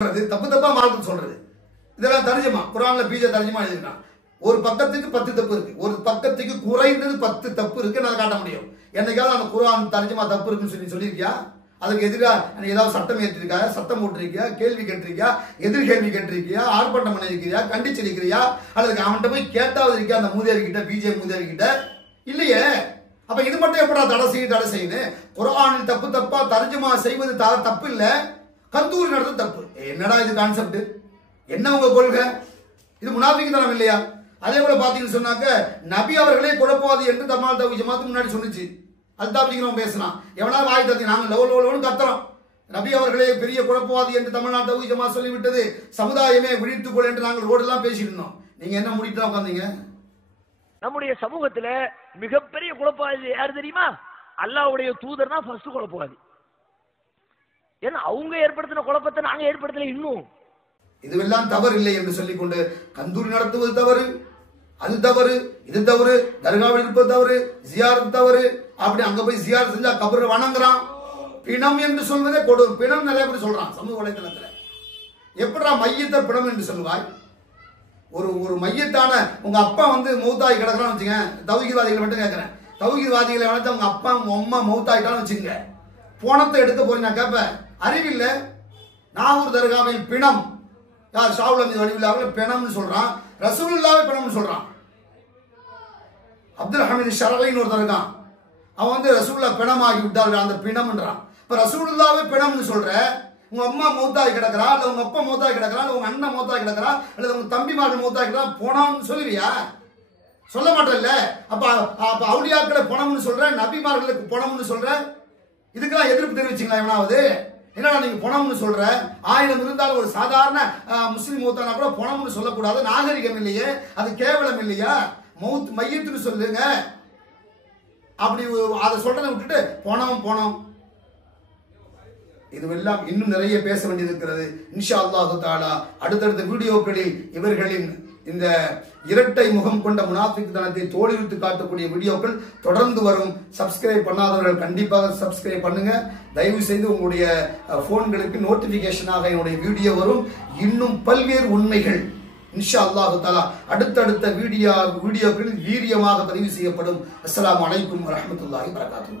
தப்பு தப்பா மார்க்கம் சொல்றது இதெல்லாம் தர்ஜமா குர்ஆன்ல பீஜ தர்ஜமா எழுதிருக்கான். ஒரு பக்கத்துக்கு 10 தப்பு இருக்கு, ஒரு பக்கத்துக்கு குறைந்தது 10 தப்பு இருக்கு நான் காட்ட முடியும். என்னைக்காவது அந்த குர்ஆன் தர்ஜமா தப்பு இருக்குன்னு சொல்லியிருக்கியா? அதுக்கு எதிராக ஏதாவது சட்டம் ஏற்றிருக்கா, சட்டம் போட்டிருக்கியா, கேள்வி கேட்டிருக்கியா, எதிர் கேள்வி கேட்டிருக்கியா, ஆர்ப்பாட்டம் பண்ணிருக்கியா, கண்டிச்சிருக்கிறியா, அல்லது அவன்கிட்ட போய் கேட்டாவது இருக்கியா? அந்த மூதேவி கிட்ட, பிஜே மூதேவி கிட்ட இல்லையே. அப்ப இது மட்டும் எப்படா தடை செய்யுது? குர்ஆனில் தப்பு தப்பா தர்ஜமா செய்வது தப்பு இல்ல, கந்தூரி நடத்த தப்பு. என்னடா இது கான்செப்ட்? என்ன உங்க கொள்கை? இது முனாஃபிக்தனம் இல்லையா? அதே போல பாத்தீங்கன்னு சொன்னாக்க நபி அவர்களே குழப்பவாதி என்று தமிழ் தௌஹீத் ஜமாத் முன்னாடி சொன்னிச்சு. அல்தாபிங்கிறவன் பேசலாம், எவனா வாய் தத்தி நாங்க லோன்னு கத்துறோம். நபி அவர்களே பெரிய குழப்பவாதி என்று தமிழ்நாடு தௌஹீத் ஜமாத் சொல்லிவிட்டது, சமுதாயமே விழித்துக்கொள் என்று நாங்கள் ரோடெல்லாம் பேசிட்டு இருந்தோம். நீங்க என்ன முடிட்டு தான் உட்காந்தீங்க? நம்முடைய சமூகத்துல மிகப்பெரிய குழப்பவாதி யார் தெரியுமா? அல்லாஹ்வுடைய தூதர் தான் ஃபர்ஸ்ட் குழப்பவாதி. ஏன்னா அவங்க ஏற்படுத்தின குழப்பத்தை நாங்க ஏற்படுத்தல. இன்னும் இதுவெல்லாம் தவறு இல்லை என்று சொல்லிக்கொண்டு கந்தூரி நடத்துவது தவறு, அது தவறு, இது தவறு, தர்காவில் இருப்பது தவறு, ஜியாரத் தவறு, அப்படி அங்க போய் ஜியாரத் செஞ்சா கபர் வணங்குறான். பிணம் என்று சொல்வதே கொடு. பிணம் நிறைய பேர் சொல்றான் சமூக வலைதளத்துல. எப்படா மையத்தை பிணம் என்று சொல்லுவாய்? ஒரு மையத்தான உங்க அப்பா மௌத்தாய் கிடக்குறான்னு வச்சுங்க, தௌஹீத்வாதிகளை மட்டும் கேட்கிறேன். தௌஹீத்வாதிகளை வந்து உங்க அப்பா உங்க அம்மா மௌத்தாயிட்டான்னு வச்சுங்க, போனத்தை எடுக்க போறீங்க கேப்ப அறிவில்ல. நாகூர் தர்காவில் பிணம், யார் ஷாவுல் அமீது வலியுல்லாஹ் பிணம்னு சொல்றான், ரசூலுல்லாஹ் பிணம்னு சொல்றான். அப்துல் ஹமீது ஷரலைன்னு ஒருத்தர் இருக்கான், அவன் ரசூலுல்லாஹ் பிணமாகி விட்டார்கள் அந்த பிணம்ன்றான். இப்ப ரசூலுல்லாஹ்வே பிணம்னு சொல்ற, உங்க அம்மா மௌத்தாய் கிடக்குறா, இல்ல உங்க அப்பா மௌத்தாய் கிடக்குறா, இல்ல உங்க அண்ணன் மௌத்தாய் கிடக்குறா, அல்லது உங்க தம்பிமார்கள் மௌத்தாய் கிடக்குறா, போனான்னு சொல்லுவியா? சொல்ல மாட்டேல்ல. அப்ப அவுலியாக்களை பணம்னு சொல்ற, நபிமார்களுக்கு பணம்னு சொல்ற, இதுக்கெல்லாம் எதிர்ப்பு தெரிவிச்சீங்களா எவனாவது? என்னடா நீங்க பணம்னு சொல்ற? 1000 இருந்தாலும் ஒரு சாதாரண முஸ்லிம் மௌத்தானா கூட பணம்னு சொல்லக்கூடாது, நாகரிகம் இல்லையே, அது கேவலம் இல்லையா? மையத்துன்னு சொல்லுங்க. அப்படி அதை சொல்றதை விட்டுட்டு பணம் இதுவெல்லாம் இன்னும் நிறைய பேச வேண்டியிருக்கிறது. இன்ஷா அல்லாஹு தஆலா அடுத்தடுத்த வீடியோக்களில் இவர்களின் இந்த இரட்டை முகம் கொண்ட முனாஃபிக்தனத்தை தோலுரித்து காட்டக்கூடிய வீடியோக்கள் தொடர்ந்து வரும். சப்ஸ்கிரைப் பண்ணாதவர்கள் கண்டிப்பாக சப்ஸ்கிரைப் பண்ணுங்க. தயவு செய்து உங்களுடைய போன்களுக்கு நோட்டிபிகேஷனாக என்னுடைய வீடியோ வரும். இன்னும் பல்வேறு உண்மைகள் இன்ஷா அல்லாஹு தஆலா அடுத்தடுத்த வீடியோக்களில் வீரியமாக பதிவு செய்யப்படும். அஸ்ஸலாமு அலைக்கும் வரஹ்மத்துல்லாஹி வபரகாத்துஹு.